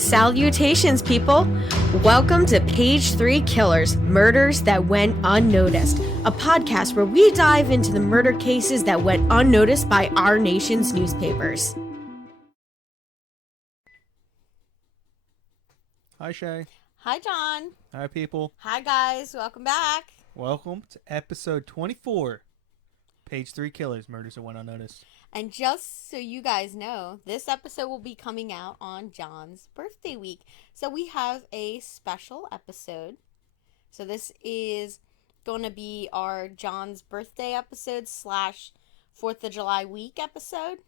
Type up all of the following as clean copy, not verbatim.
Salutations, people! Welcome to Page 3 Killers, Murders That Went Unnoticed, a podcast where we dive into the murder cases that went unnoticed by our nation's newspapers. Hi, Shay. Hi, John. Hi, people. Hi, guys. Welcome back. Welcome to episode 24, Page 3 Killers, Murders That Went Unnoticed. And just so you guys know, this episode will be coming out on John's birthday week. So we have a special episode. So this is going to be our John's birthday episode / 4th of July week episode.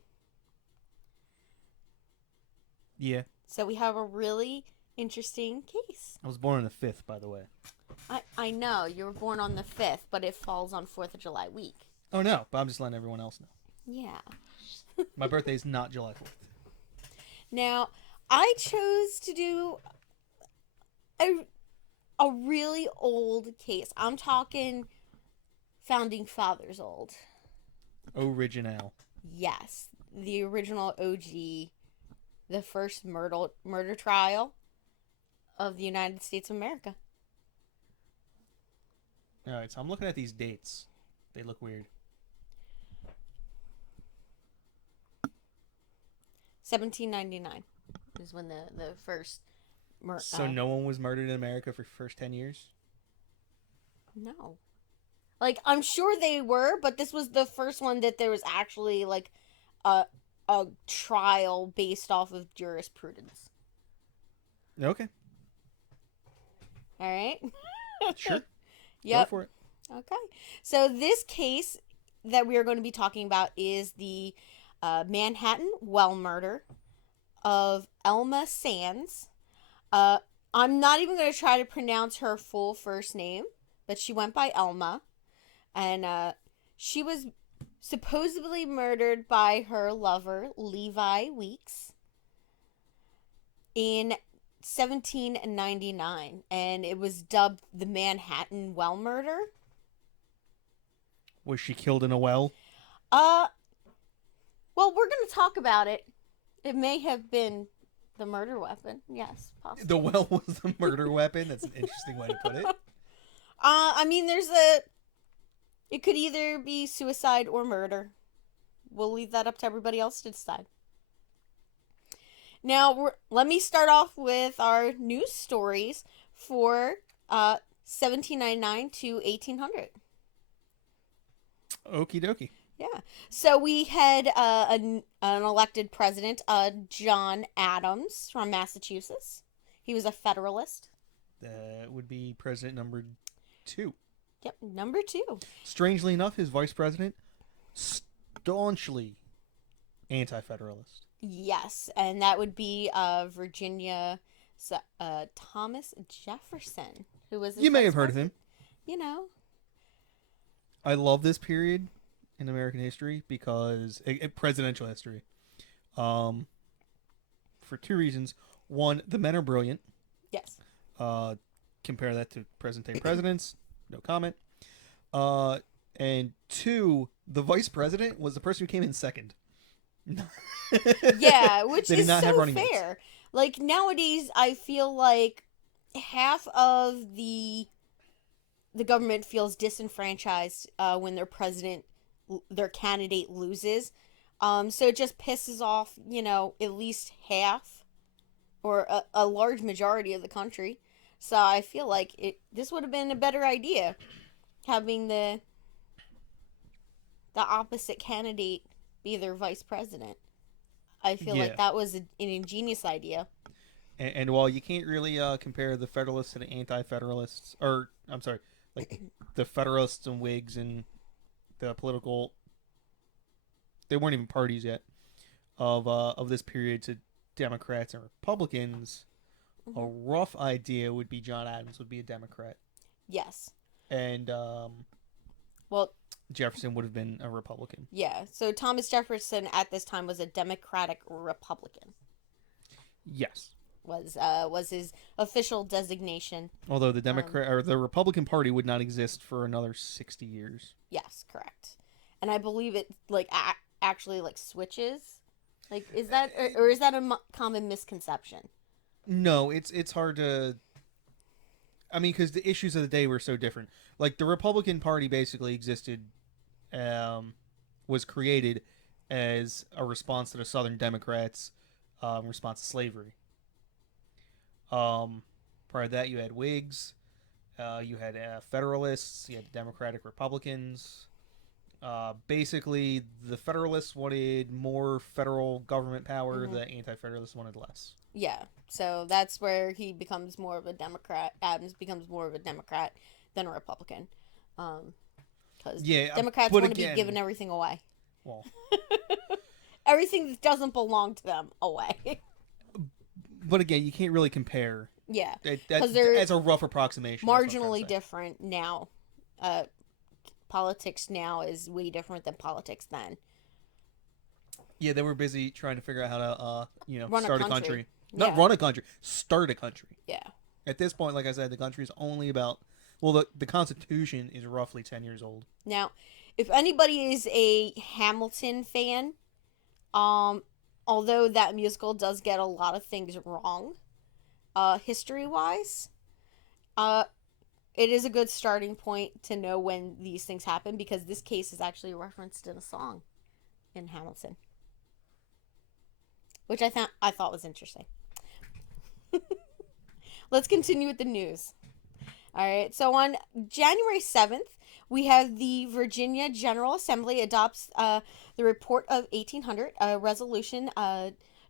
Yeah. So we have a really interesting case. I was born on the 5th, by the way. I know, you were born on the 5th, but it falls on 4th of July week. Oh, no, but I'm just letting everyone else know. Yeah. My birthday is not July 4th. Now, I chose to do a really old case. I'm talking Founding Fathers old. Original. Yes. The original OG. The first murder trial of the United States of America. All right, so I'm looking at these dates. They look weird. 1799 is when the first So no one was murdered in America for the first 10 years? No. Like, I'm sure they were, but this was the first one that there was actually, like, a trial based off of jurisprudence. Okay. All right? Sure. Yep. Go for it. Okay. So this case that we are going to be talking about is the Manhattan well murder of Elma Sands. I'm not even going to try to pronounce her full first name, but she went by Elma. And she was supposedly murdered by her lover, Levi Weeks, in 1799. And it was dubbed the Manhattan well murder. Was she killed in a well? Well, we're going to talk about it. It may have been the murder weapon. Yes, possibly. The well was the murder weapon? That's an interesting way to put it. I mean, it could either be suicide or murder. We'll leave that up to everybody else to decide. Now, let me start off with our news stories for 1799 to 1800. Okie dokie. Yeah. So we had an elected president, John Adams from Massachusetts. He was a Federalist. That would be president number 2. Yep, number 2. Strangely enough, his vice president, staunchly anti-federalist. Yes, and that would be Virginia Thomas Jefferson, who was You may have heard of him. You know. I love this period in American history because presidential history, for 2 reasons. One, the men are brilliant. Yes. Compare that to present-day presidents. No comment. And 2, the vice president was the person who came in second. Yeah, which is so fair. Mates. Like, nowadays, I feel like half of the government feels disenfranchised when their candidate loses. So it just pisses off, at least half or a large majority of the country. So I feel like this would have been a better idea, having the opposite candidate be their vice president. I feel like that was an ingenious idea. And while you can't really compare the Federalists to the Anti-Federalists, or I'm sorry, like the Federalists and Whigs and the political, they weren't even parties yet, of this period to Democrats and Republicans. Mm-hmm. A rough idea would be John Adams would be a Democrat. Yes. And Jefferson would have been a Republican. Yeah. So Thomas Jefferson at this time was a Democratic Republican. Yes. Was his official designation. Although the Republican Party would not exist for another 60 years. Yes, correct. And I believe it actually switches. Like, is that or is that a common misconception? No, it's hard to. I mean, because the issues of the day were so different. Like the Republican Party basically existed, was created as a response to the Southern Democrats' response to slavery. Um, Prior to that, you had Whigs, you had Federalists, you had Democratic Republicans. Basically, the Federalists wanted more federal government power. The Anti-Federalists wanted less. Yeah. So that's where he becomes more of a Democrat. Adams becomes more of a Democrat than a Republican. Because Democrats want to be giving everything away. Well, everything that doesn't belong to them away. but again, you can't really compare. Yeah. That's as a rough approximation. Marginally different now. Politics now is way different than politics then. Yeah, they were busy trying to figure out how to, run start a country. Not run a country, start a country. Yeah. At this point, like I said, the country is only about, well, the Constitution is roughly 10 years old. Now, if anybody is a Hamilton fan, although that musical does get a lot of things wrong, history-wise, it is a good starting point to know when these things happen, because this case is actually referenced in a song in Hamilton, which I thought was interesting. Let's continue with the news. All right, so on January 7th, we have the Virginia General Assembly adopts the Report of 1800, a resolution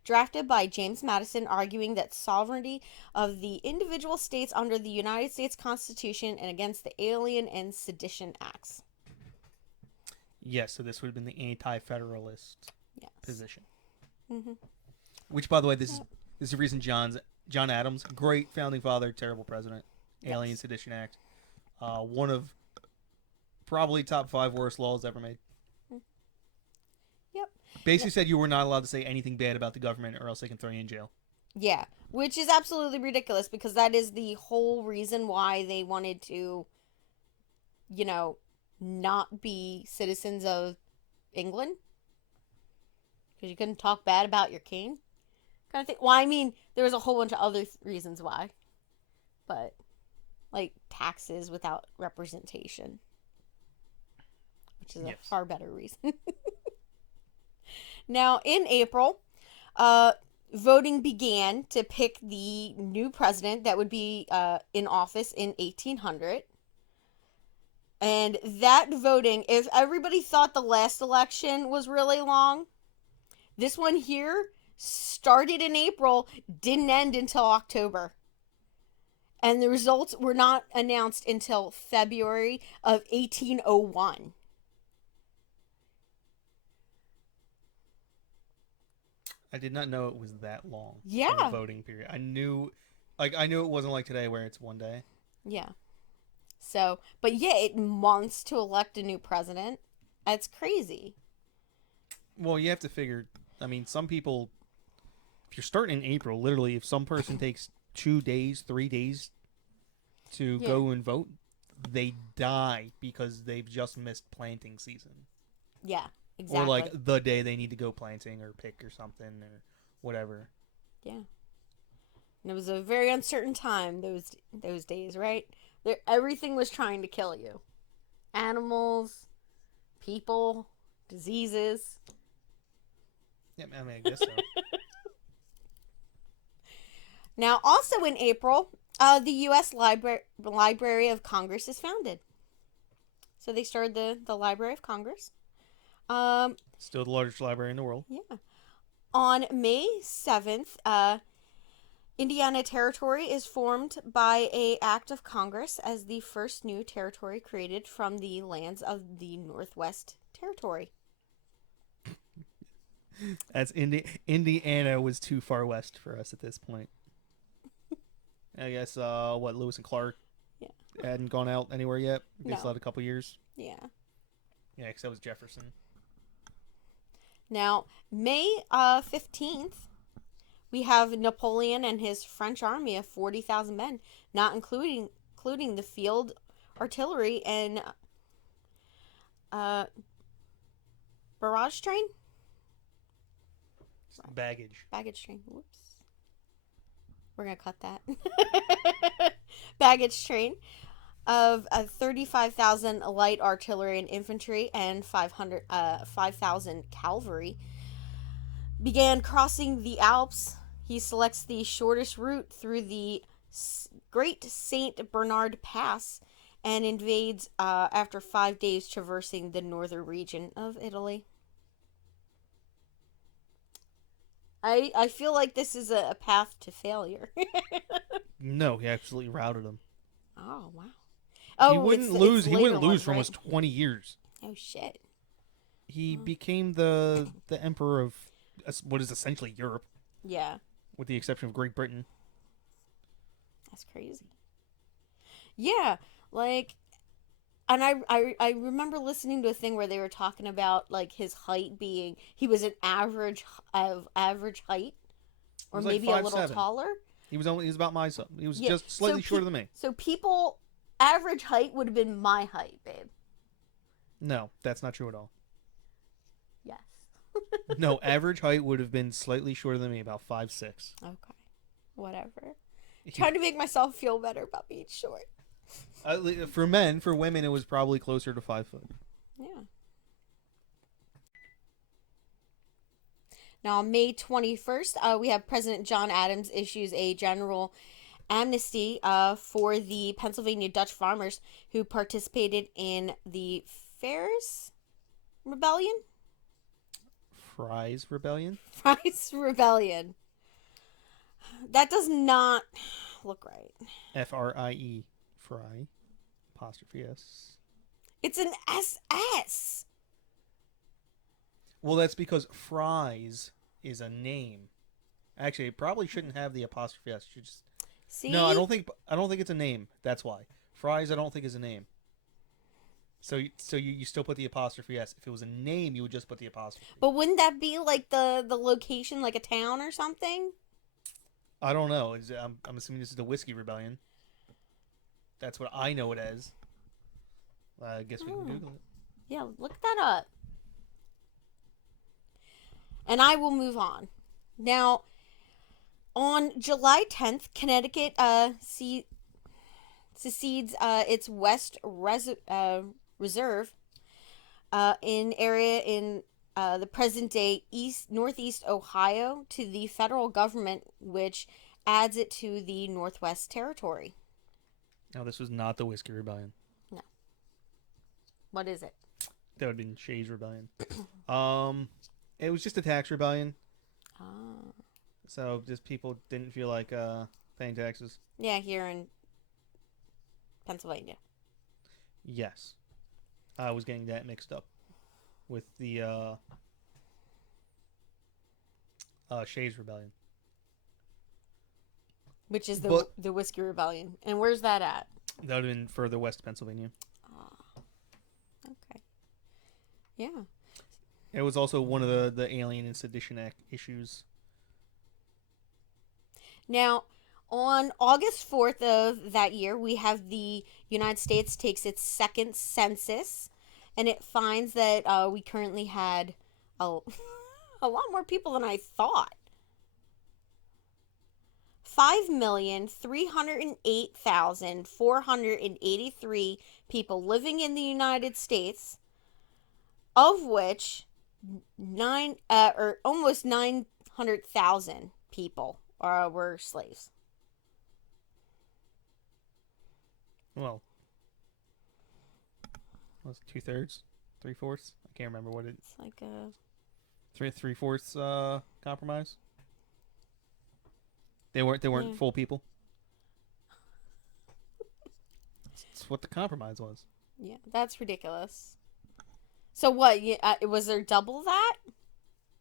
drafted by James Madison, arguing that sovereignty of the individual states under the United States Constitution and against the Alien and Sedition Acts. Yes, so this would have been the anti-federalist position. Mm-hmm. Which, by the way, this is the reason John Adams, great founding father, terrible president, Alien Sedition Act, one of probably top 5 worst laws ever made. Yep. Basically said you were not allowed to say anything bad about the government or else they can throw you in jail. Yeah, which is absolutely ridiculous, because that is the whole reason why they wanted to, not be citizens of England. Because you couldn't talk bad about your king. Kind of thing. Well, I mean, there was a whole bunch of other reasons why. But, like, taxes without representation. Which is a far better reason. Now, in April, voting began to pick the new president that would be in office in 1800. And that voting, if everybody thought the last election was really long, this one here started in April, didn't end until October. And the results were not announced until February of 1801. I did not know it was that long. Yeah. Of a voting period. I knew it wasn't like today where it's one day. Yeah. So, but yeah, it months to elect a new president. That's crazy. Well, you have to figure, I mean, some people, if you're starting in April, literally, if some person takes 2 days, 3 days to go and vote, they die because they've just missed planting season. Yeah, exactly. Or like the day they need to go planting or pick or something or whatever. Yeah. And it was a very uncertain time those days, right? Everything was trying to kill you. Animals, people, diseases. Yeah, I mean, I guess so. Now, also in April, the U.S. Library of Congress is founded. So they started the Library of Congress. Still the largest library in the world. Yeah. On May 7th, Indiana Territory is formed by an act of Congress as the first new territory created from the lands of the Northwest Territory. That's Indiana was too far west for us at this point. I guess Lewis and Clark hadn't gone out anywhere yet. They still had a couple years. Yeah. Yeah, because that was Jefferson. Now, May 15th, we have Napoleon and his French army of 40,000 men, not including the field artillery and barrage train? Baggage train. Whoops. we're going to cut that. Baggage train of 35,000 light artillery and infantry and 5,000 cavalry began crossing the Alps. He selects the shortest route through the Great St. Bernard Pass and invades after 5 days traversing the northern region of Italy. I feel like this is a path to failure. No, he absolutely routed him. Oh, wow. Oh, he wouldn't lose. He wouldn't lose for almost 20 years. Oh, shit. He became the emperor of what is essentially Europe. Yeah. With the exception of Great Britain. That's crazy. Yeah, like, and I remember listening to a thing where they were talking about like his height being he was an average height, or like maybe a little 5'7". taller. He was about my son. He was just slightly shorter than me. So people average height would have been my height, babe. No, that's not true at all. Yes. No, average height would have been slightly shorter than me, about 5'6". Okay, whatever. Trying to make myself feel better about being short. For men, for women, it was probably closer to 5 foot. Yeah. Now, on May 21st, we have President John Adams issues a general amnesty for the Pennsylvania Dutch farmers who participated in the Fairs Rebellion? Fry's Rebellion? Fry's Rebellion. That does not look right. F-R-I-E. Fry. Apostrophe S. It's an SS. Well, that's because Fry's is a name. Actually, it probably shouldn't have the apostrophe S. You just... See? No, I don't think it's a name. That's why. Fry's I don't think is a name. So you still put the apostrophe S. If it was a name, you would just put the apostrophe. But wouldn't that be like the location, like a town or something? I don't know. I'm assuming this is the Whiskey Rebellion. That's what I know it as. I guess we can Google it. Yeah, look that up. And I will move on. Now, on July 10th, Connecticut secedes its West Reserve in area in the present-day northeast Ohio to the federal government, which adds it to the Northwest Territory. No, this was not the Whiskey Rebellion. No. What is it? That would have been Shays Rebellion. It was just a tax rebellion. Oh. So just people didn't feel like paying taxes. Yeah, here in Pennsylvania. Yes. I was getting that mixed up with the Shays Rebellion. Which is the Whiskey Rebellion. And where's that at? That would have been further west Pennsylvania. Oh. Okay. Yeah. It was also one of the Alien and Sedition Act issues. Now, on August 4th of that year, we have the United States takes its second census, and it finds that we currently had a lot more people than I thought. 5,308,483 people living in the United States, of which almost 900,000 people were slaves. Well, was it 2/3, 3/4? I can't remember what It's like a 3/4 compromise. They weren't full people. That's what the compromise was. Yeah, that's ridiculous. So what? Was there double that?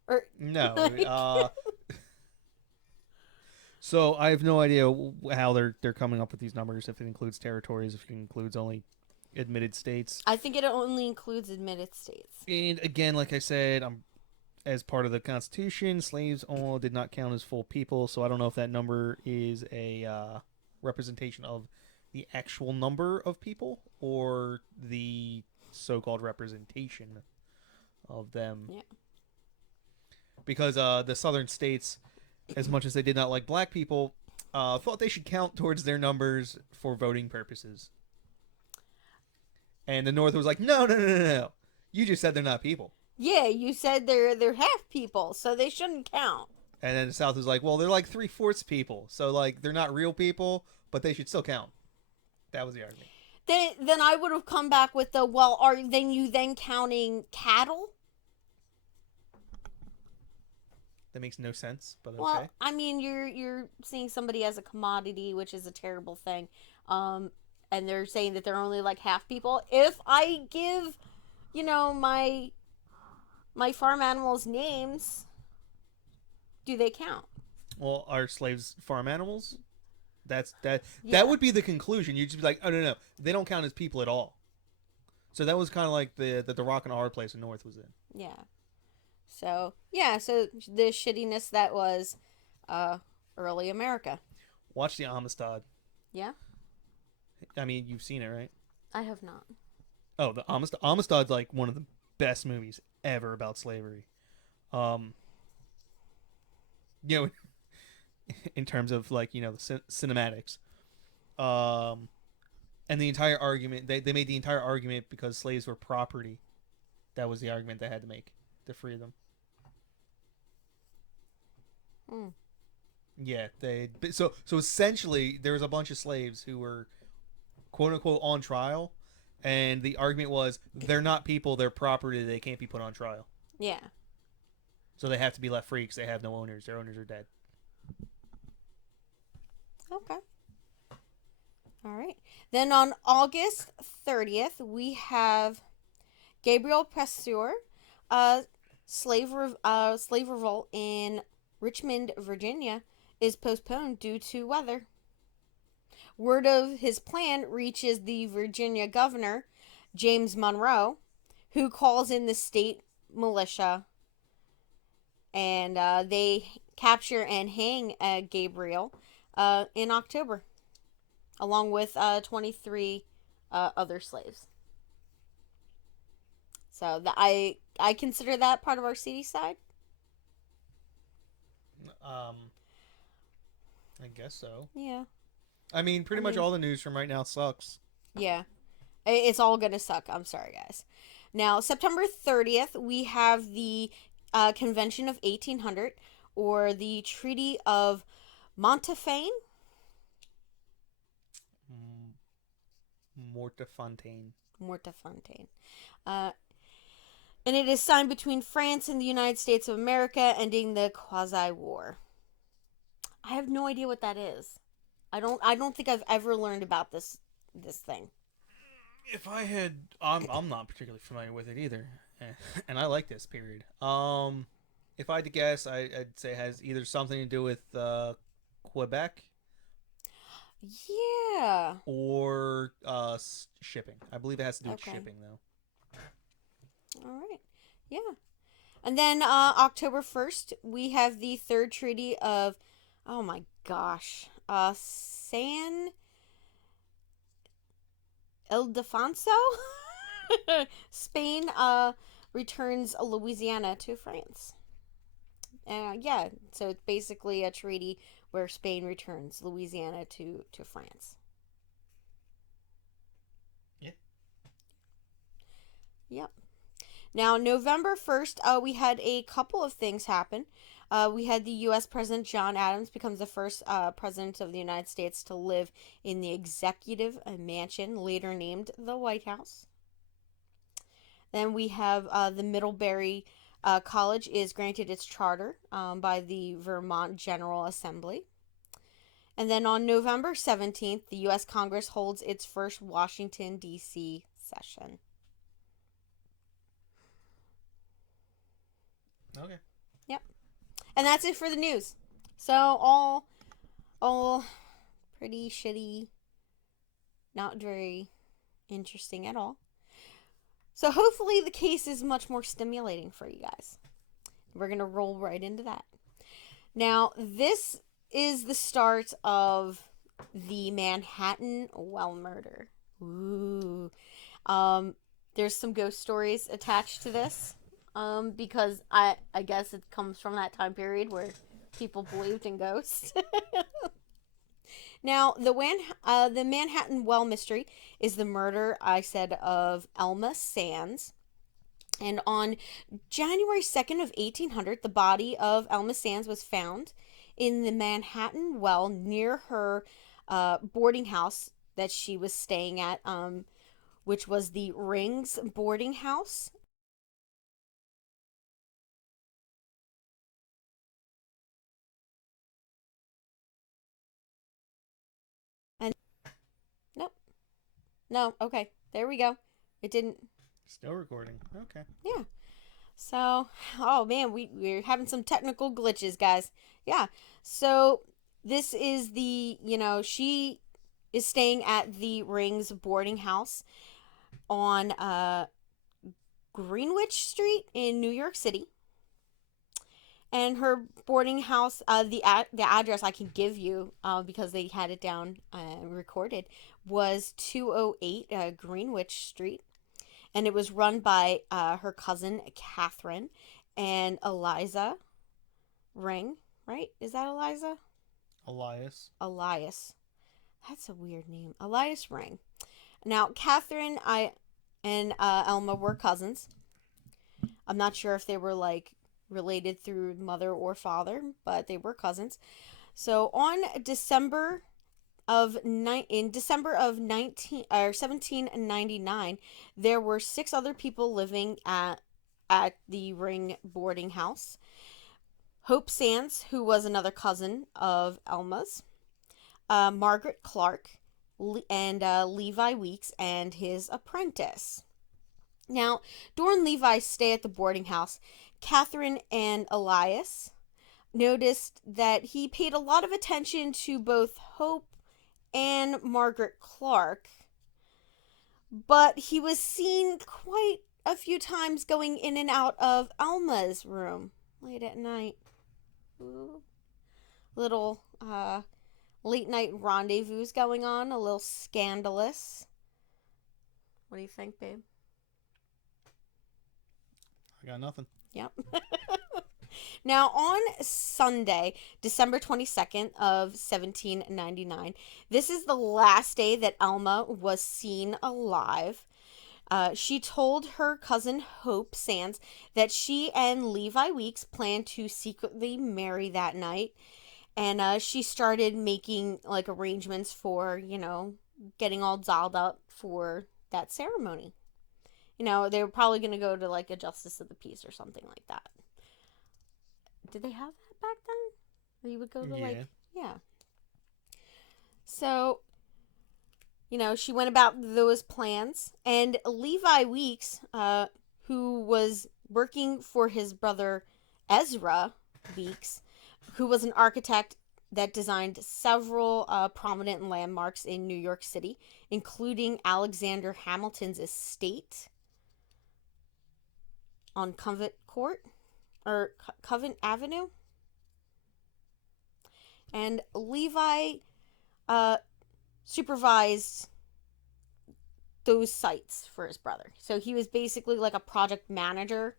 Or no. So I have no idea how they're coming up with these numbers. If it includes territories, if it includes only admitted states. I think it only includes admitted states. And again, like I said, as part of the Constitution, slaves all did not count as full people. So I don't know if that number is a representation of the actual number of people or the so-called representation of them. Yeah. Because the southern states, as much as they did not like black people, thought they should count towards their numbers for voting purposes. And the North was like, no, no, no, no, no. You just said they're not people. Yeah, you said they're half people, so they shouldn't count. And then the South was like, well, they're like 3/4 people. So, like, they're not real people, but they should still count. That was the argument. Then I would have come back with the, well, are you then counting cattle? That makes no sense, but okay. Well, I mean, you're seeing somebody as a commodity, which is a terrible thing. And they're saying that they're only like half people. If I give, my farm animals names, do they count? Well, are slaves farm animals? Yeah. That would be the conclusion. You'd just be like, oh, no, they don't count as people at all. So that was kind of like the rock and a hard place the North was in. Yeah. So the shittiness that was early America. Watch the Amistad. Yeah? I mean, you've seen it, right? I have not. Oh, the Amistad's like one of the best movies ever about slavery. In terms of like, the cinematics. And the entire argument, they made the entire argument because slaves were property. That was the argument they had to make to free them. Yeah, so essentially there was a bunch of slaves who were quote unquote on trial, and the argument was they're not people, they're property, they can't be put on trial. Yeah. So they have to be left free because they have no owners. Their owners are dead. Okay. All right. Then on August 30th, we have Gabriel Pasteur, slave revolt in Richmond, Virginia, is postponed due to weather. Word of his plan reaches the Virginia governor, James Monroe, who calls in the state militia, and they capture and hang Gabriel in October, along with 23 other slaves. So I consider that part of our city side. I guess so. Yeah. I mean, pretty much all the news from right now sucks. Yeah. It's all gonna suck. I'm sorry, guys. Now, September 30th, we have the Convention of 1800, or the Treaty of Montefiore. Mortefontaine. And it is signed between France and the United States of America, ending the quasi-war. I have no idea what that is. I don't think I've ever learned about this thing. If I had, I'm not particularly familiar with it either, and I like this period. If I had to guess, I'd say it has either something to do with Quebec. Yeah. Or shipping. I believe it has to do with shipping, though. All right. Yeah. And then October 1st, we have the third treaty of, oh my gosh, San Ildefonso? Spain returns Louisiana to France. Yeah, so it's basically a treaty where Spain returns Louisiana to France. Yeah. Yep. Now, November 1st, we had a couple of things happen. We had the U.S. President John Adams becomes the first president of the United States to live in the executive mansion, later named the White House. Then we have the Middlebury College is granted its charter by the Vermont General Assembly. And then on November 17th, the U.S. Congress holds its first Washington, D.C. session. Okay. Yep. And that's it for the news. So all pretty shitty, not very interesting at all. So hopefully the case is much more stimulating for you guys. We're going to roll right into that. Now, this is the start of the Manhattan well murder. Ooh. There's some ghost stories attached to this. Because I guess it comes from that time period where people believed in ghosts. Now, the Manhattan Well mystery is the murder, I said, of Elma Sands. And on January 2nd of 1800, the body of Elma Sands was found in the Manhattan Well near her boarding house that she was staying at, which was the Rings boarding house. And nope, no, okay, there we go. It didn't. Still recording. Okay. Yeah. So, oh man, we're having some technical glitches, guys. Yeah. So this is she is staying at the Rings boarding house on Greenwich Street in New York City. And her boarding house, the address I can give you, because they had it down recorded, was 208 Greenwich Street. And it was run by her cousin Catherine and Eliza Ring, right? Is that Eliza? Elias. That's a weird name. Elias Ring. Now, Catherine and Elma were cousins. I'm not sure if they were like related through mother or father, but they were cousins. So on December of 1799, there were 6 other people living at the Ring boarding house. Hope Sands, who was another cousin of Elma's, Margaret Clark, and Levi Weeks and his apprentice. Now, during Levi's stay at the boarding house, Catherine and Elias noticed that he paid a lot of attention to both Hope and Margaret Clark, but he was seen quite a few times going in and out of Elma's room late at night. Ooh. Little late night rendezvous going on, a little scandalous. What do you think, babe? I got nothing. Yep. Now, on Sunday, December 22nd of 1799, this is the last day that Elma was seen alive. She told her cousin Hope Sands that she and Levi Weeks planned to secretly marry that night. And she started making like arrangements for, getting all dolled up for that ceremony. They were probably going to go to like a justice of the peace or something like that. Did they have that back then? You would go to yeah. So, she went about those plans, and Levi Weeks, who was working for his brother Ezra Weeks, who was an architect that designed several prominent landmarks in New York City, including Alexander Hamilton's estate on Covent Avenue. And Levi supervised those sites for his brother. So he was basically like a project manager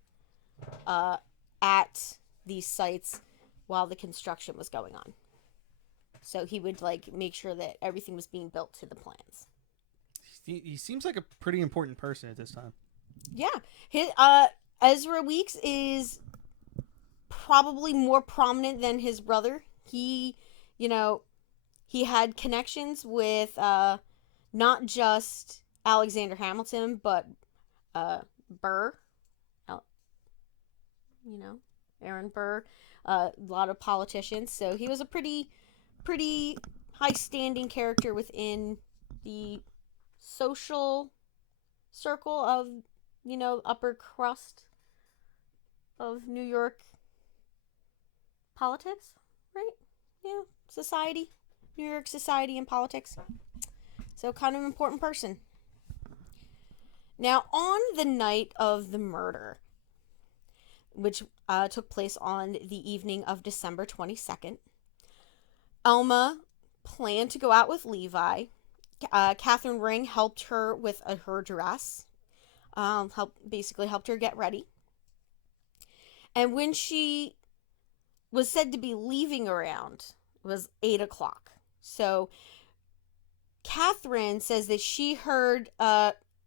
at these sites while the construction was going on. So he would like make sure that everything was being built to the plans. He seems like a pretty important person at this time. Yeah. His Ezra Weeks is probably more prominent than his brother. He had connections with not just Alexander Hamilton, but Burr. Aaron Burr. A lot of politicians. So he was a pretty high-standing character within the social circle of, upper crust of New York politics, right? Yeah, society. New York society and politics. So kind of important person. Now, on the night of the murder, which took place on the evening of December 22nd, Elma planned to go out with Levi. Catherine Ring helped her with her dress, helped her get ready. And when she was said to be leaving around, it was 8 o'clock. So Catherine says that she heard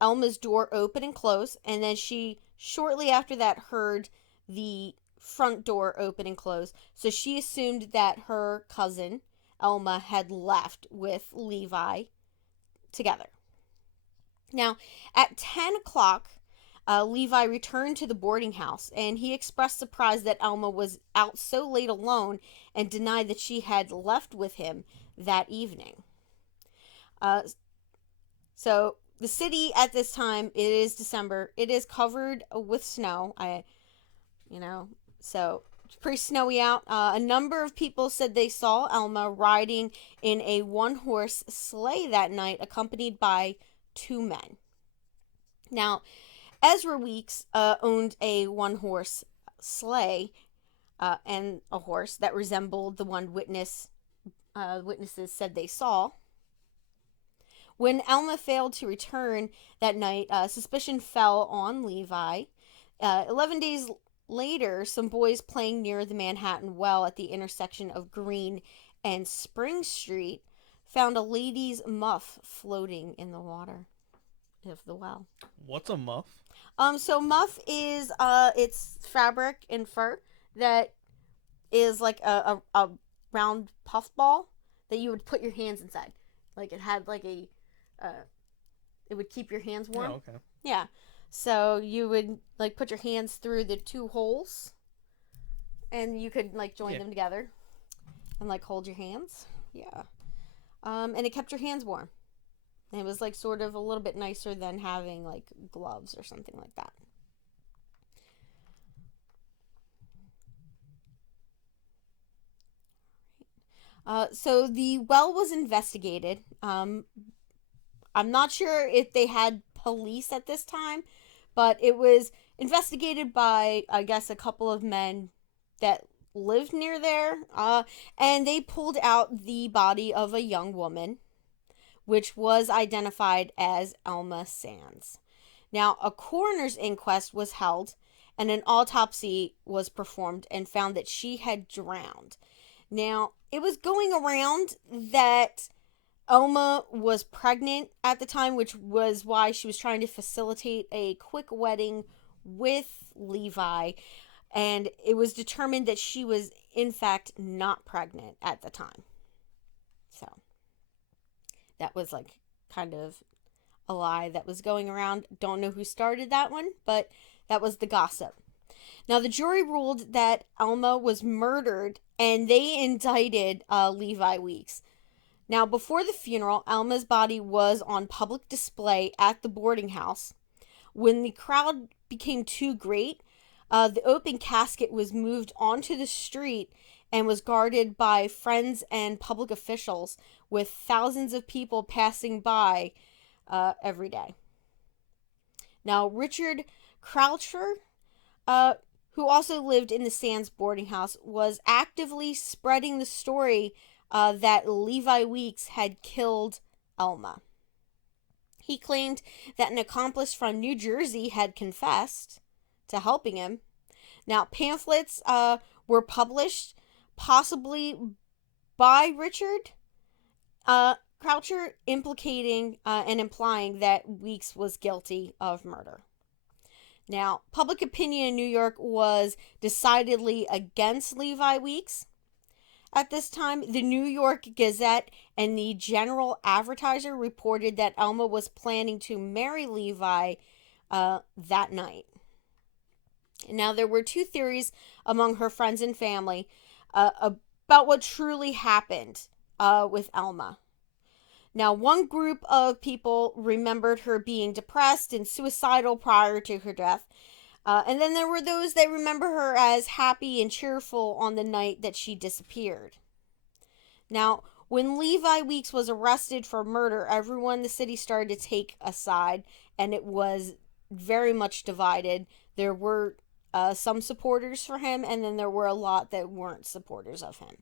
Elma's door open and close, and then she shortly after that heard the front door open and close. So she assumed that her cousin Elma had left with Levi together. Now, at 10 o'clock, Levi returned to the boarding house, and he expressed surprise that Elma was out so late alone and denied that she had left with him that evening. So the city at this time, it is December. It is covered with snow. So it's pretty snowy out. A number of people said they saw Elma riding in a one-horse sleigh that night, accompanied by two men. Now, Ezra Weeks owned a one-horse sleigh and a horse that resembled the one witnesses said they saw. When Elma failed to return that night, suspicion fell on Levi. 11 days later, some boys playing near the Manhattan Well at the intersection of Green and Spring Street found a lady's muff floating in the water of the well. What's a muff? So muff is it's fabric and fur that is like a round puff ball that you would put your hands inside. Like it had like a it would keep your hands warm. Oh, okay. Yeah. So you would like put your hands through the two holes and you could like join them together and like hold your hands. Yeah. And it kept your hands warm. And it was like sort of a little bit nicer than having like gloves or something like that. So the well was investigated. I'm not sure if they had police at this time, but it was investigated by, I guess, a couple of men that lived near there. And they pulled out the body of a young woman, which was identified as Elma Sands. Now, a coroner's inquest was held, and an autopsy was performed and found that she had drowned. Now, it was going around that Elma was pregnant at the time, which was why she was trying to facilitate a quick wedding with Levi. And it was determined that she was, in fact, not pregnant at the time. So, that was like kind of a lie that was going around. Don't know who started that one, but that was the gossip. Now, the jury ruled that Elma was murdered, and they indicted Levi Weeks. Now, before the funeral, Elma's body was on public display at the boarding house. When the crowd became too great, the open casket was moved onto the street and was guarded by friends and public officials, with thousands of people passing by every day. Now, Richard Croucher, who also lived in the Sands boarding house, was actively spreading the story that Levi Weeks had killed Elma. He claimed that an accomplice from New Jersey had confessed to helping him. Now, pamphlets were published, possibly by Richard Croucher, implicating and implying that Weeks was guilty of murder. Now, public opinion in New York was decidedly against Levi Weeks. At this time, the New York Gazette and the General Advertiser reported that Elma was planning to marry Levi that night. Now, there were two theories among her friends and family about what truly happened with Elma. Now, one group of people remembered her being depressed and suicidal prior to her death. And then there were those that remember her as happy and cheerful on the night that she disappeared. Now, when Levi Weeks was arrested for murder, everyone in the city started to take a side, and it was very much divided. There were some supporters for him, and then there were a lot that weren't supporters of him.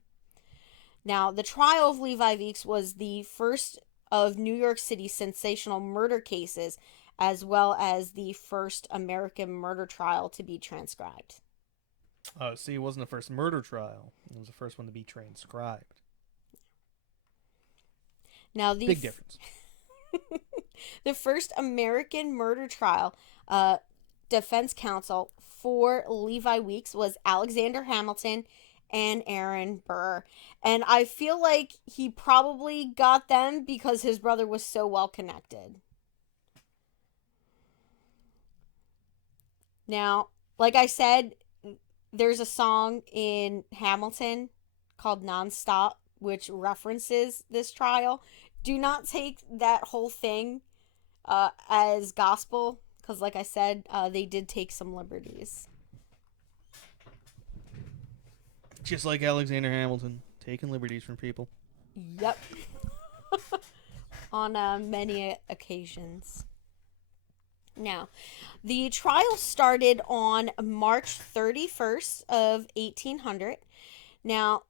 Now, the trial of Levi Weeks was the first of New York City's sensational murder cases, as well as the first American murder trial to be transcribed. See, it wasn't the first murder trial. It was the first one to be transcribed. Now, Big difference. the first American murder trial defense counsel for Levi Weeks was Alexander Hamilton and Aaron Burr. And I feel like he probably got them because his brother was so well connected. Now, like I said, there's a song in Hamilton called Nonstop, which references this trial. Do not take that whole thing as gospel, because like I said, they did take some liberties. Just like Alexander Hamilton, taking liberties from people. Yep. On many occasions. Now, the trial started on March 31st of 1800. Now,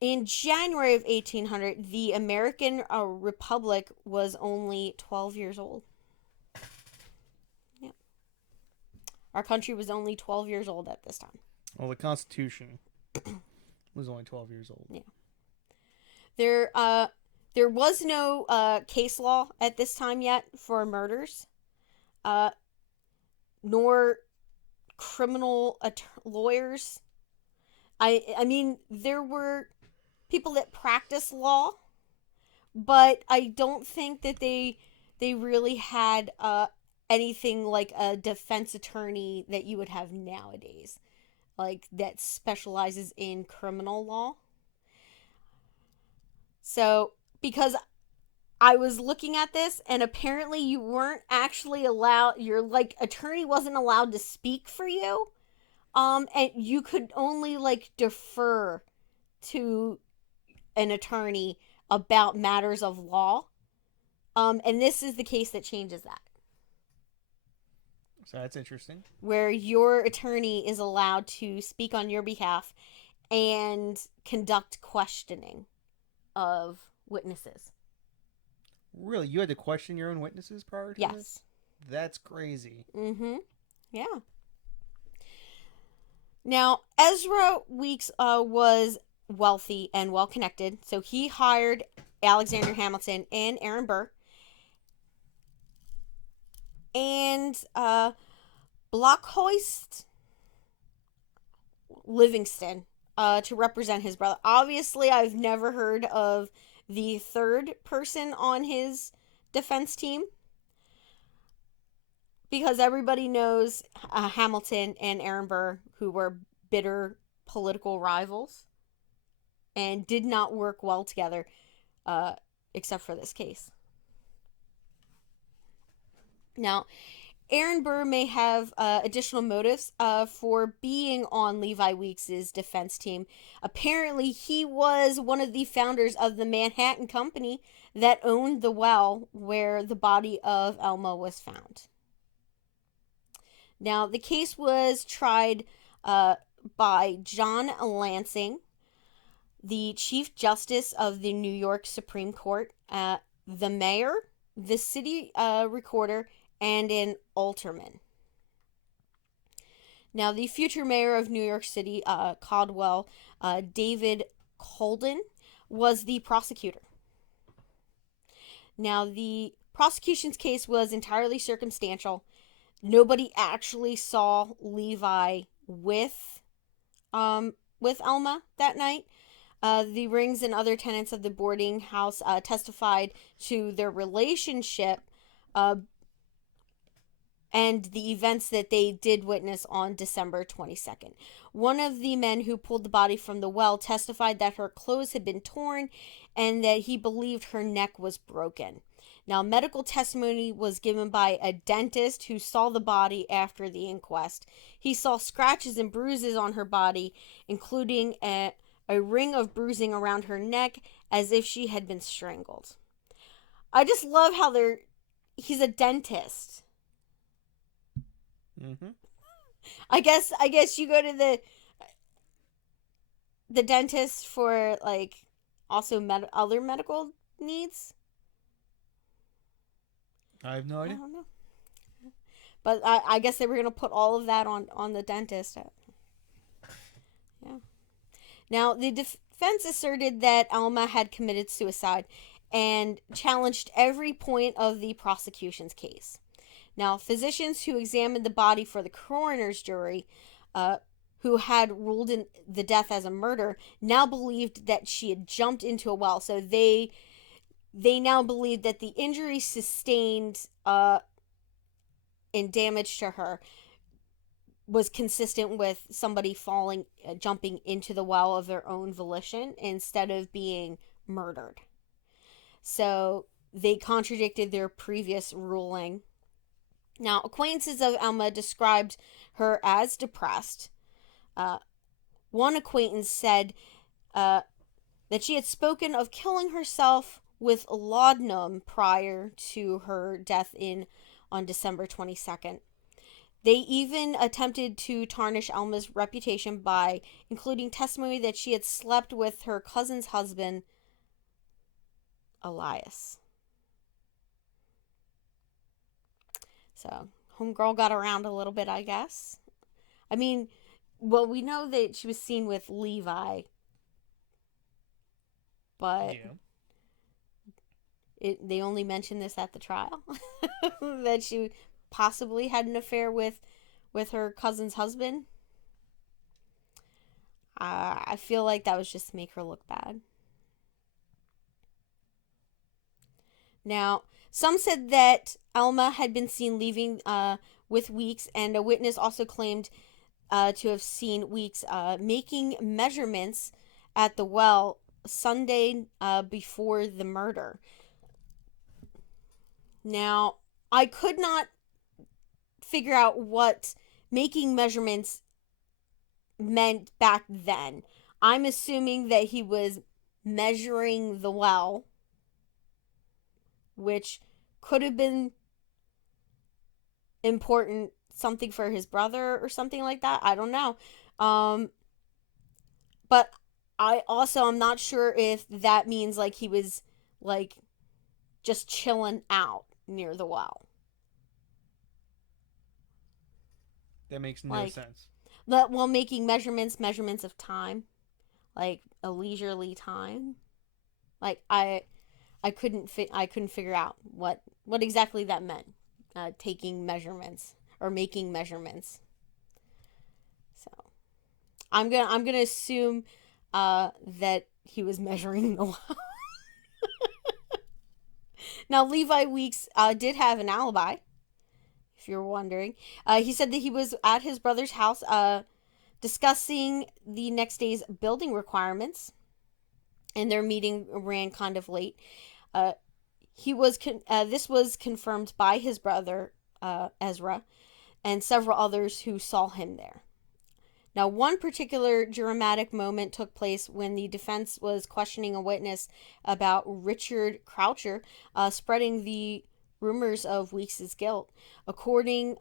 in January of 1800, the American Republic was only 12 years old. Yeah. Our country was only 12 years old at this time. Well, the Constitution was only 12 years old. Yeah. There was no case law at this time yet for murders, nor criminal lawyers. I mean, there were people that practice law, but I don't think that they really had anything like a defense attorney that you would have nowadays, like that specializes in criminal law. So, because I was looking at this, and apparently you weren't actually allowed, your like attorney wasn't allowed to speak for you. And you could only like defer to an attorney about matters of law. And this is the case that changes that. So that's interesting. Where your attorney is allowed to speak on your behalf and conduct questioning of witnesses. Really? You had to question your own witnesses prior to Yes. this? That's crazy. Mm-hmm. Yeah. Now, Ezra Weeks was wealthy and well-connected, so he hired Alexander Hamilton and Aaron Burr and Blockhoist Livingston to represent his brother. Obviously, I've never heard of the third person on his defense team because everybody knows Hamilton and Aaron Burr, who were bitter political rivals and did not work well together, except for this case. Now, Aaron Burr may have additional motives for being on Levi Weeks' defense team. Apparently, he was one of the founders of the Manhattan Company that owned the well where the body of Elma was found. Now, the case was tried by John Lansing, the Chief Justice of the New York Supreme Court, the mayor, the city recorder, and an alderman. Now, the future mayor of New York City, Caldwell, David Colden, was the prosecutor. Now, the prosecution's case was entirely circumstantial. Nobody actually saw Levi with Elma that night. The Rings and other tenants of the boarding house testified to their relationship and the events that they did witness on December 22nd. One of the men who pulled the body from the well testified that her clothes had been torn and that he believed her neck was broken. Now, medical testimony was given by a dentist who saw the body after the inquest. He saw scratches and bruises on her body, including a ring of bruising around her neck as if she had been strangled. I just love how he's a dentist. Mm-hmm. I guess you go to the dentist for like also other medical needs. I have no idea. I don't know. But I guess they were going to put all of that on the dentist. Yeah. Now, the defense asserted that Elma had committed suicide and challenged every point of the prosecution's case. Now, physicians who examined the body for the coroner's jury, who had ruled in the death as a murder, now believed that she had jumped into a well. So they now believed that the injury sustained and damage to her was consistent with somebody jumping into the well of their own volition instead of being murdered. So they contradicted their previous ruling. Now, acquaintances of Elma described her as depressed. One acquaintance said that she had spoken of killing herself with laudanum prior to her death on December 22nd. They even attempted to tarnish Elma's reputation by including testimony that she had slept with her cousin's husband, Elias. So, homegirl got around a little bit, I guess. I mean, well, we know that she was seen with Levi, but they only mentioned this at the trial, that she possibly had an affair with her cousin's husband. I feel like that was just to make her look bad. Now, some said that Elma had been seen leaving with Weeks, and a witness also claimed to have seen Weeks making measurements at the well Sunday before the murder. Now, I could not figure out what making measurements meant back then. I'm assuming that he was measuring the well, which could have been important, something for his brother or something like that. I don't know. But I'm not sure if that means like he was like just chilling out near the well. That makes no sense. Well, making measurements of time, like a leisurely time. Like I couldn't figure out what exactly that meant. Taking measurements or making measurements. So I'm gonna assume that he was measuring the well. Now, Levi Weeks did have an alibi, if you're wondering. He said that he was at his brother's house discussing the next day's building requirements, and their meeting ran kind of late. This was confirmed by his brother, Ezra, and several others who saw him there. Now, one particular dramatic moment took place when the defense was questioning a witness about Richard Croucher spreading the rumors of Weeks' guilt. According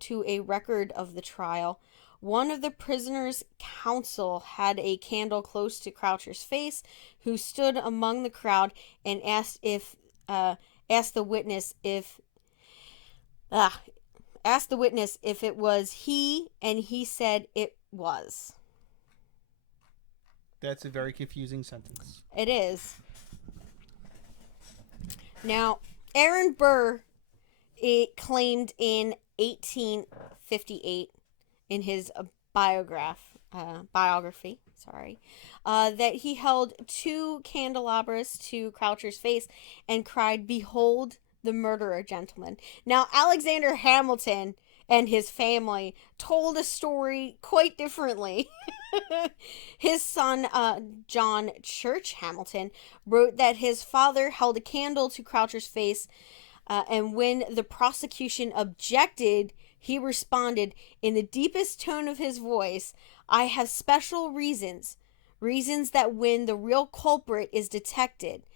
to a record of the trial, one of the prisoner's counsel had a candle close to Croucher's face, who stood among the crowd and asked the witness if it was he, and he said it was. That's a very confusing sentence. It is. Now, Aaron Burr claimed in 1858 in his biography, that he held 2 candelabras to Croucher's face and cried, "Behold the murderer, gentlemen." Now, Alexander Hamilton and his family told a story quite differently. His son, John Church Hamilton, wrote that his father held a candle to Croucher's face, and when the prosecution objected, he responded in the deepest tone of his voice, "I have special reasons that when the real culprit is detected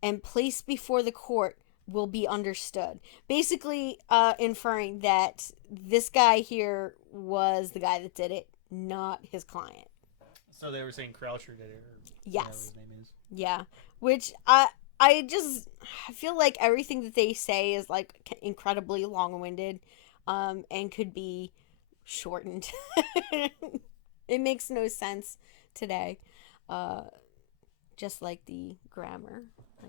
and placed before the court will be understood." Basically, inferring that this guy here was the guy that did it, not his client. So they were saying Croucher did it, or yes, whatever his name is. Yeah, which I feel like everything that they say is like incredibly long-winded, and could be shortened. It makes no sense today. just like the grammar.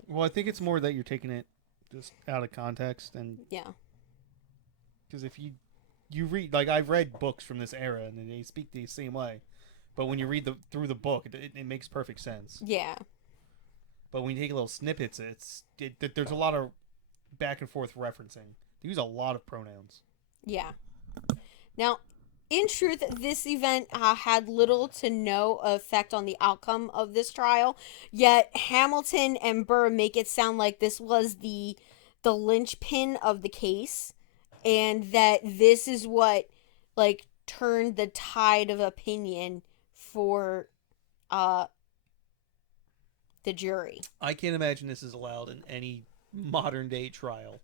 Well, I think it's more that you're taking it just out of context, and Yeah. because if you read, like, I've read books from this era and they speak the same way, but when you read through the book, it makes perfect sense. Yeah. But when you take little snippets, there's a lot of back and forth referencing. They use a lot of pronouns. Yeah. Now, in truth, this event had little to no effect on the outcome of this trial, yet Hamilton and Burr make it sound like this was the linchpin of the case, and that this is what, like, turned the tide of opinion for the jury. I can't imagine this is allowed in any modern day trial.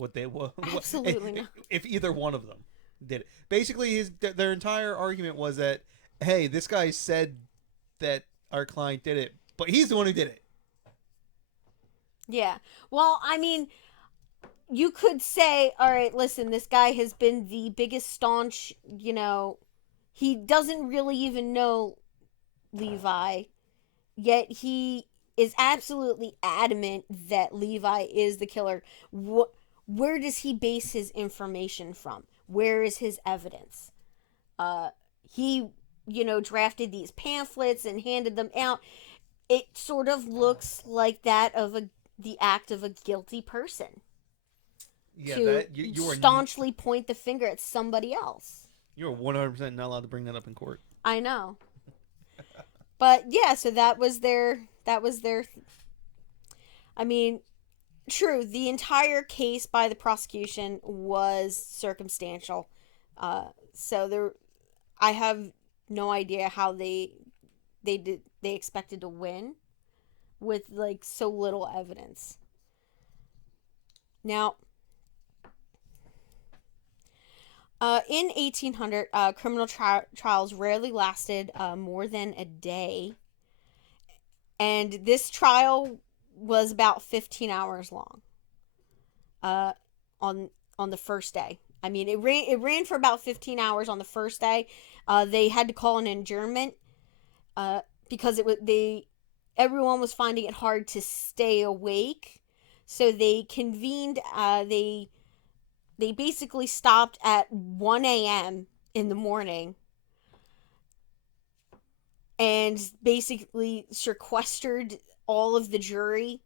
Absolutely not. If either one of them did it. Basically, their entire argument was that, hey, this guy said that our client did it, but he's the one who did it. Yeah. Well, I mean, you could say, all right, listen, this guy has been the biggest staunch, he doesn't really even know Levi, yet he is absolutely adamant that Levi is the killer. Where does he base his information from? Where is his evidence? He, drafted these pamphlets and handed them out. It sort of looks like that of the act of a guilty person. Yeah, to staunchly point the finger at somebody else. You're 100% not allowed to bring that up in court. I know. But yeah, so that was their I mean, true, the entire case by the prosecution was circumstantial. I have no idea how they expected to win with like so little evidence. Now, in 1800, criminal trials rarely lasted more than a day. And this trial was about 15 hours long on the first day. I mean, it ran for about 15 hours on the first day. They had to call an adjournment because everyone was finding it hard to stay awake. So they convened, they basically stopped at 1 a.m. in the morning and basically sequestered all of the jury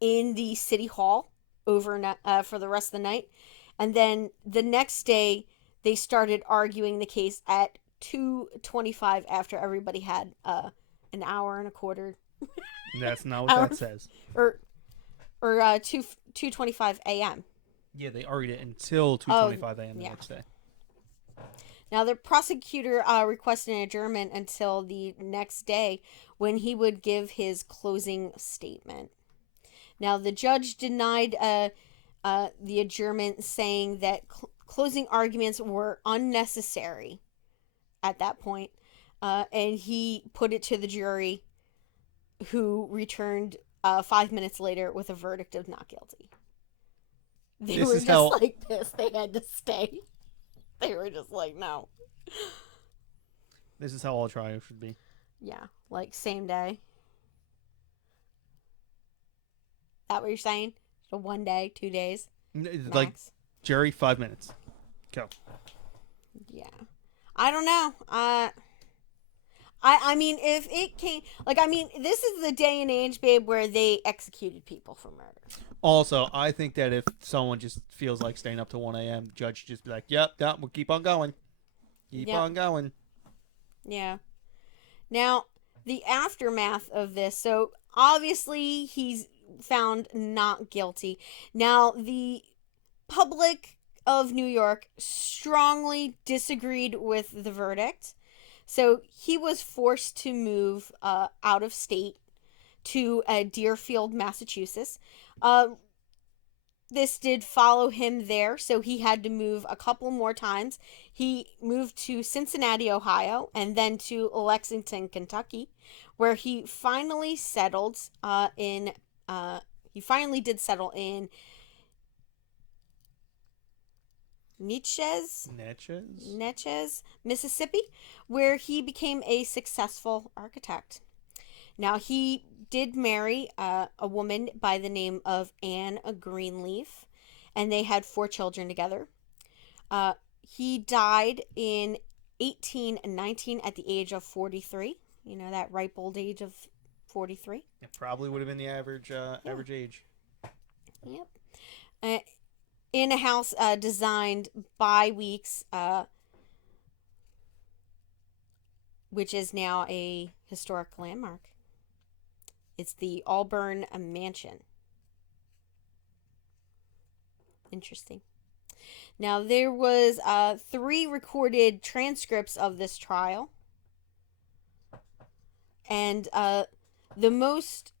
in the city hall for the rest of the night. And then the next day, they started arguing the case at 2:25 after everybody had an hour and a quarter. That's not what that says. Or 2:25 a.m. Yeah, they argued it until 2:25 a.m. the next day. Now, the prosecutor requested an adjournment until the next day when he would give his closing statement. Now, the judge denied the adjournment, saying that closing arguments were unnecessary at that point, and he put it to the jury, who returned 5 minutes later with a verdict of not guilty. They were just like pissed. They had to stay. They were just like, no. This is how all trials should be. Yeah, like same day. That what you're saying? So 1 day, 2 days? Like, max? Jerry, 5 minutes. Go. Yeah. I don't know. I mean, if it came... Like, I mean, this is the day and age, babe, where they executed people for murder. Also, I think that if someone just feels like staying up to 1 a.m., the judge should just be like, yep, we'll keep on going. Keep on going. Yeah. Now, the aftermath of this. So, obviously, he's found not guilty. Now, the public of New York strongly disagreed with the verdict. So, he was forced to move out of state to Deerfield, Massachusetts. This did follow him there, so he had to move a couple more times. He moved to Cincinnati, Ohio, and then to Lexington, Kentucky, where he finally settled he finally did settle in Natchez, Mississippi, where he became a successful architect. Now, he did marry a woman by the name of Anne Greenleaf, and they had 4 children together. He died in 1819 at the age of 43. You know, that ripe old age of 43. It probably would have been the average average age. Yep. In a house designed by Weeks, which is now a historic landmark. It's the Auburn Mansion. Interesting. Now, there was 3 recorded transcripts of this trial. And the most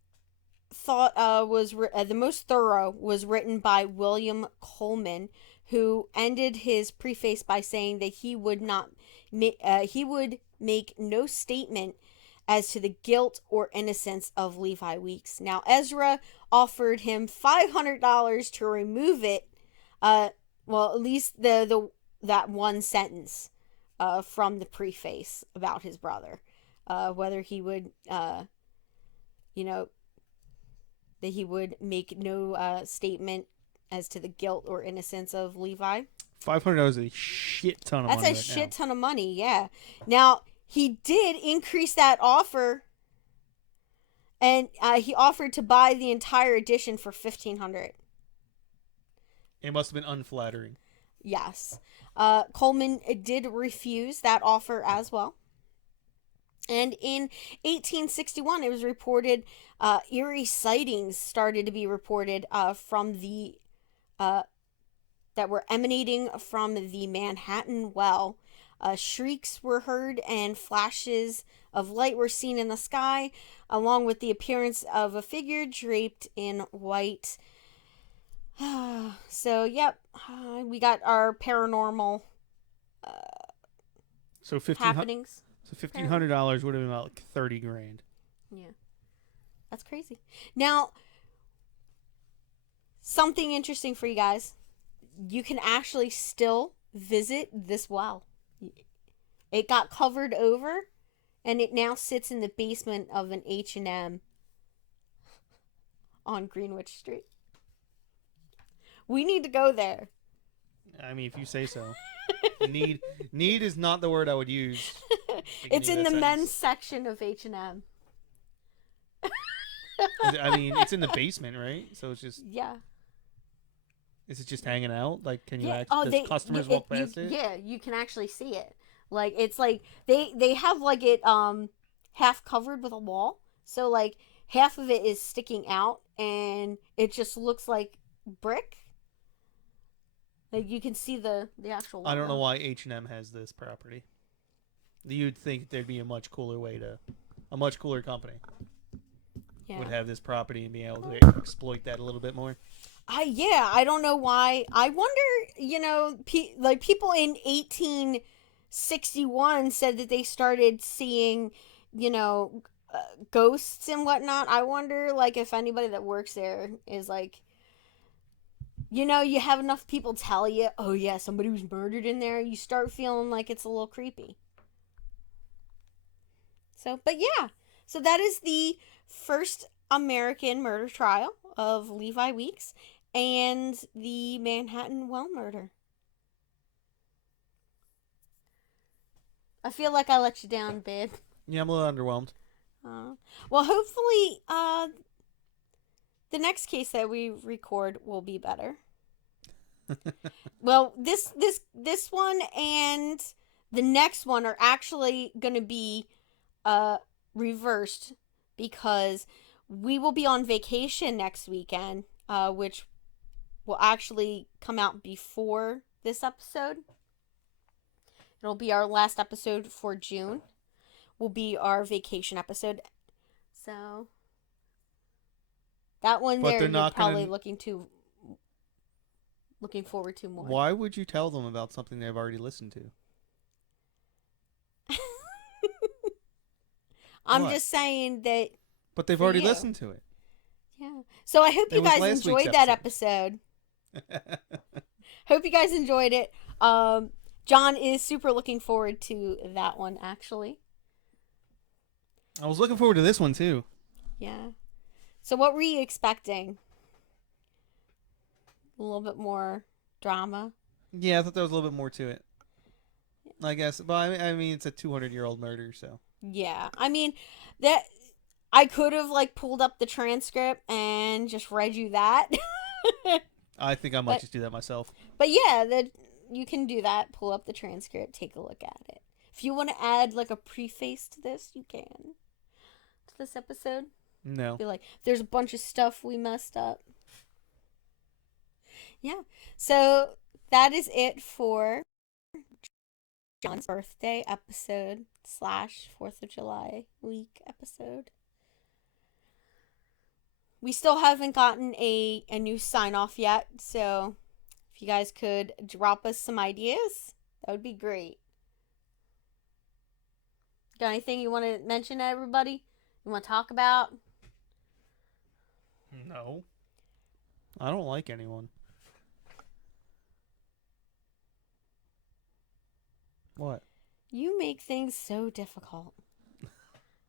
the most thorough was written by William Coleman, who ended his preface by saying that he would make no statement as to the guilt or innocence of Levi Weeks. Now, Ezra offered him $500 to remove it. Well, at least that one sentence from the preface about his brother. Whether he would, that he would make no statement as to the guilt or innocence of Levi. $500 is a shit ton of money. That's a shit ton of money, yeah. Now, he did increase that offer, and he offered to buy the entire edition for $1,500. It must have been unflattering. Yes. Coleman did refuse that offer as well. And in 1861, it was reported eerie sightings started to be reported from the that were emanating from the Manhattan well. Shrieks were heard and flashes of light were seen in the sky, along with the appearance of a figure draped in white. So, yep, we got our paranormal happenings. So $1,500 would have been about like $30,000. Yeah, that's crazy. Now, something interesting for you guys: you can actually still visit this well. It got covered over, and it now sits in the basement of an H&M on Greenwich Street. We need to go there. I mean, if you say so. Need is not the word I would use. It's in the men's section of H&M. I mean, it's in the basement, right? So it's just... Yeah. Is it just hanging out? Like, can you does customers walk past it? Yeah, you can actually see it. Like, it's like, they have, like, it half covered with a wall. So, like, half of it is sticking out, and it just looks like brick. Like, you can see the actual logo. I don't know why H&M has this property. You'd think there'd be a much cooler company would have this property and be able to exploit that a little bit more. I don't know why. I wonder, people in 1861 said that they started seeing, ghosts and whatnot. I wonder, like, if anybody that works there is like, you have enough people tell you, oh yeah, somebody was murdered in there. You start feeling like it's a little creepy. So, but yeah. So that is the first American murder trial of Levi Weeks and the Manhattan well murder. I feel like I let you down, babe. Yeah, I'm a little underwhelmed. Well, hopefully, the next case that we record will be better. Well, this one and the next one are actually going to be reversed because we will be on vacation next weekend, which will actually come out before this episode. It'll be our last episode for June. Will be our vacation episode. So that one there you're probably looking forward to more. Why would you tell them about something they've already listened to? I'm just saying that. But they've already listened to it. Yeah. So I hope you guys enjoyed that episode. Hope you guys enjoyed it. John is super looking forward to that one, actually. I was looking forward to this one too. Yeah. So what were you expecting? A little bit more drama? Yeah, I thought there was a little bit more to it. I guess, but I mean, it's a 200-year-old murder, so. Yeah. I mean, that I could have like pulled up the transcript and just read you that. I think I might just do that myself. But yeah, that you can do that. Pull up the transcript, take a look at it. If you want to add like a preface to this, you can. To this episode. No. Be like, there's a bunch of stuff we messed up. Yeah. So that is it for John's birthday episode / 4th of July week episode. We still haven't gotten a new sign off yet, so if you guys could drop us some ideas, that would be great. Got anything you want to mention to everybody? You want to talk about? No. I don't like anyone. What? You make things so difficult.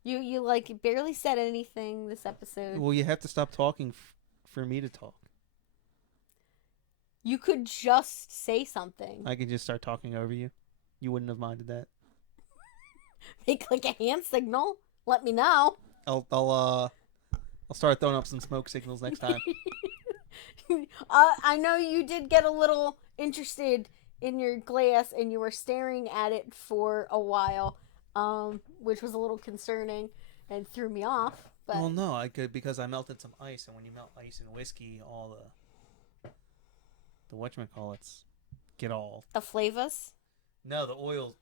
You like barely said anything this episode. Well, you have to stop talking for me to talk. You could just say something. I could just start talking over you. You wouldn't have minded that. Make like a hand signal. Let me know. I'll start throwing up some smoke signals next time. I know you did get a little interested in your glass and you were staring at it for a while, which was a little concerning and threw me off. But Well, no, I could because I melted some ice, and when you melt ice in whiskey, all the whatchamacallits get all. the flavors, No, the oils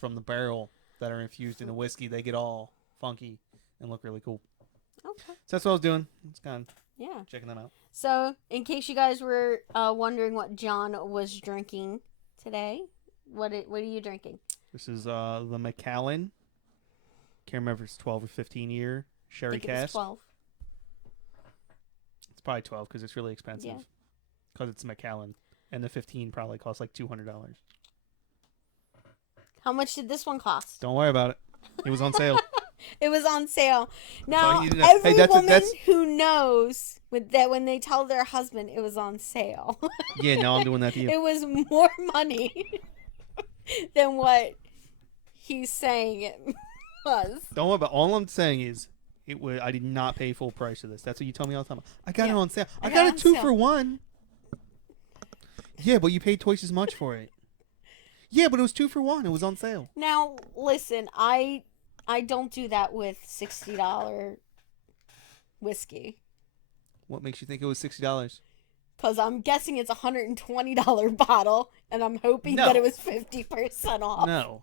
from the barrel that are infused in the whiskey, they get all funky and look really cool. Okay. So that's what I was doing. It's kind of Yeah. checking them out. So, in case you guys were wondering what John was drinking today, what are you drinking? This is the Macallan. Can't remember if it's 12 or 15 year sherry I think it was cask. 12. It's probably 12 because it's really expensive. Yeah. Because it's Macallan, and the 15 probably costs like $200. How much did this one cost? Don't worry about it. It was on sale. It was on sale. all Now, you need to know. every Hey, that's- woman that's- who knows that when they tell their husband it was on sale, Yeah, now I'm doing that to you. it was more money than what he's saying it was. Don't worry about it. All I'm saying is, I did not pay full price for this. That's what you tell me all the time. I got it Yeah. on sale. I got got it it on 2 sale. for 1. Yeah, but you paid twice as much for it. Yeah, but it was 2 for 1. It was on sale. Now, listen, I don't do that with $60 whiskey. What makes you think it was $60? Because I'm guessing it's a $120 bottle, and I'm hoping No. that it was 50% off. No.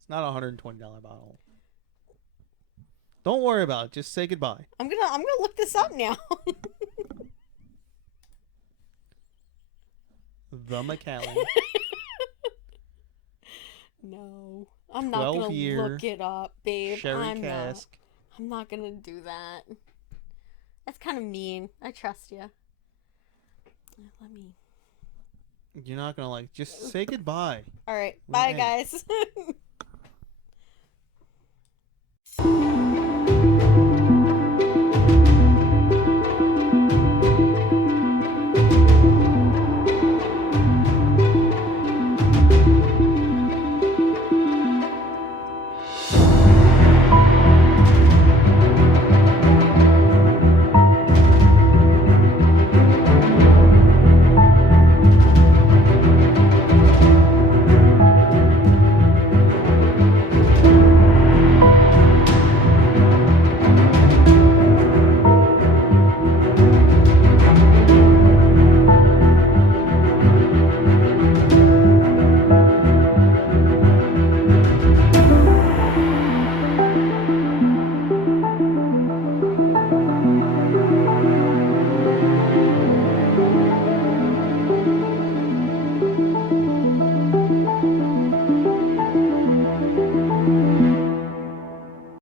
It's not a $120 bottle. Don't worry about it. Just say goodbye. I'm gonna look this up now. The Macallan. No, I'm not gonna 12-year look it up, babe. Sherry I'm cask. not. I'm not gonna do that. That's kind of mean. I trust you. Let me. You're not gonna just say goodbye. All right. We're Bye, gonna end. guys.